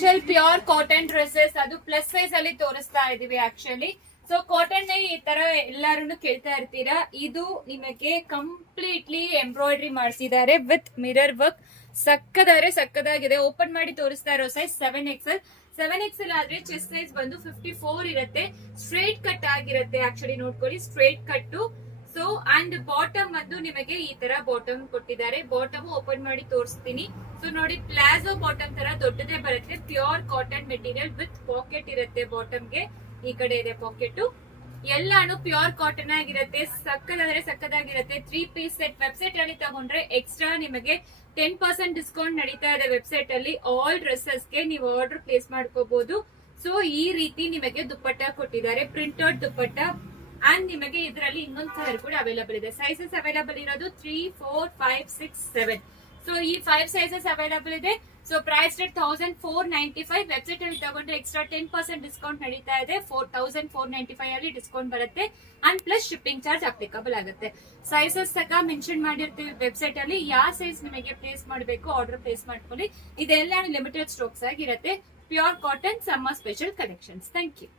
Pure cotton dresses ಅದು plus size ಅಲ್ಲಿ ತೋರಿಸ್ತಾ ಇದೀವಿ ಆಕ್ಚುಲಿ. ಸೊ ಕಾಟನ್ ಈ ತರ ಎಲ್ಲಾರು ಕೇಳ್ತಾ ಇರ್ತೀರಾ. ಇದು ನಿಮಗೆ ಕಂಪ್ಲೀಟ್ಲಿ ಎಂಬ್ರಾಯ್ಡ್ರಿ ಮಾಡಿಸಿದ್ದಾರೆ ವಿತ್ ಮಿರರ್ ವರ್ಕ್. ಸಕ್ಕದಾಗಿದೆ. ಓಪನ್ ಮಾಡಿ ತೋರಿಸ್ತಾ ಇರೋ ಸೈಜ್ 7XL. 7XL ಆದ್ರೆ ಚೆಸ್ಟ್ ಸೈಜ್ ಬಂದು 54 ಇರುತ್ತೆ. ಸ್ಟ್ರೇಟ್ ಕಟ್ ಆಗಿರುತ್ತೆ ಆಕ್ಚುಲಿ, ನೋಡ್ಕೊಳ್ಳಿ straight cut. So and bottom ಬಂದು ನಿಮಗೆ ಈ ತರ ಬಾಟಮ್ ಕೊಟ್ಟಿದ್ದಾರೆ. ಬಾಟಮ್ ಓಪನ್ ಮಾಡಿ ತೋರಿಸ್ತೀನಿ. ಸೊ ನೋಡಿ, ಪ್ಲಾಜೋ ಬಾಟಮ್ ತರ ದೊಡ್ಡದೇ ಬರುತ್ತೆ. Pure cotton material with packet ಇರುತ್ತೆ. ಬಾಟಮ್ಗೆ ಈ ಕಡೆ ಇದೆ ಪಾಕೆಟ್. ಎಲ್ಲಾನು ಪ್ಯೂರ್ ಕಾಟನ್ ಆಗಿರುತ್ತೆ. ಸಕ್ಕದಾಗಿರುತ್ತೆ. 3 ಪೀಸ್ ಸೆಟ್ ವೆಬ್ಸೈಟ್ ಅಲ್ಲಿ ತಗೊಂಡ್ರೆ ಎಕ್ಸ್ಟ್ರಾ ನಿಮಗೆ 10% ಡಿಸ್ಕೌಂಟ್ ನಡೀತಾ ಇದೆ ವೆಬ್ಸೈಟ್ ಅಲ್ಲಿ. ಆಲ್ ಡ್ರೆಸ್ಸಸ್ ಗೆ ನೀವು ಆರ್ಡರ್ ಪ್ಲೇಸ್ ಮಾಡ್ಕೋಬಹುದು. ಸೊ ಈ ರೀತಿ ನಿಮಗೆ ದುಪ್ಪಟ್ಟ ಕೊಟ್ಟಿದ್ದಾರೆ, ಪ್ರಿಂಟೆಡ್ ದುಪ್ಪಟ್ಟ. ಅಂಡ್ ನಿಮಗೆ ಇದರಲ್ಲಿ ಇನ್ನೊಂದು ಕಲರ್ ಕೂಡ ಅವೈಲೇಬಲ್ ಇದೆ. ಸೈಜಸ್ ಅವೈಲೇಬಲ್ ಇರೋದು 3, 4, 5, 6, 7. ಸೊ ಈ 5 ಸೈಜಸ್ ಅವೈಲೇಬಲ್ ಇದೆ. So price rate 1495. ವೆಬ್ಸೈಟ್ ಅಲ್ಲಿ ತಗೊಂಡ್ರೆ ಎಕ್ಸ್ಟ್ರಾ 10% ಡಿಸ್ಕೌಂಟ್ ನಡೀತಾ ಇದೆ. 4495 ಅಲ್ಲಿ ಡಿಸ್ಕೌಂಟ್ ಬರುತ್ತೆ. And plus shipping charge applicable ಆಗುತ್ತೆ. ಸೈಜಸ್ ಸಹ ಮೆನ್ಷನ್ ಮಾಡಿರ್ತೀವಿ ವೆಬ್ಸೈಟ್ ಅಲ್ಲಿ. ಯಾವ ಸೈಜ್ ನಿಮಗೆ ಪ್ಲೇಸ್ ಮಾಡಬೇಕು ಆರ್ಡರ್ ಪ್ಲೇಸ್ ಮಾಡ್ಕೊಳ್ಳಿ. ಇದೆಲ್ಲ ಲಿಮಿಟೆಡ್ ಸ್ಟಾಕ್ಸ್ ಆಗಿರುತ್ತೆ. Pure cotton summer special collections. Thank you.